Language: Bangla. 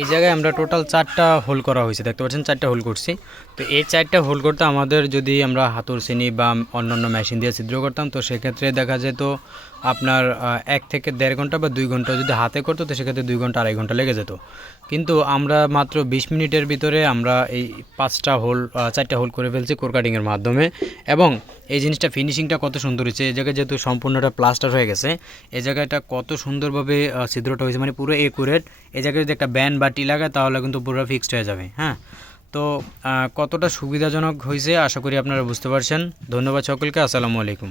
এই জায়গায় আমরা টোটাল 4টা হোল করা হয়েছে, দেখতে পাচ্ছেন 4টা হোল করছি। তো এই 4টা হোল করতে আমাদের যদি আমরা হাতুড় চিনি বা অন্যান্য মেশিন দিয়ে ছিদ্র করতাম, তো সেক্ষেত্রে দেখা যেত আপনার 1 থেকে 1.5 ঘন্টা বা 2 ঘন্টা, যদি হাতে করতো তো সেক্ষেত্রে 2 ঘন্টা 2.5 ঘন্টা লেগে যেত। কিন্তু আমরা মাত্র 20 মিনিটের ভিতরে আমরা এই 4টা হোল করে ফেলছি কোর কাটিংয়ের মাধ্যমে। এবং এই জিনিসটা ফিনিশিংটা কত সুন্দর হয়েছে, এই জায়গায় যেহেতু সম্পূর্ণটা প্লাস্টার হয়ে গেছে, এই জায়গাটা কত সুন্দরভাবে ছিদ্রটা হয়েছে, মানে পুরো একুরেট। এই জায়গায় যদি একটা ব্যান বা টি লাগায় তাহলে কিন্তু পুরো ফিক্সড হয়ে যাবে। হ্যাঁ, তো কতটা সুবিধাজনক হয়েছে আশা করি আপনারা বুঝতে পারছেন। ধন্যবাদ সকলকে, আসসালামু আলাইকুম।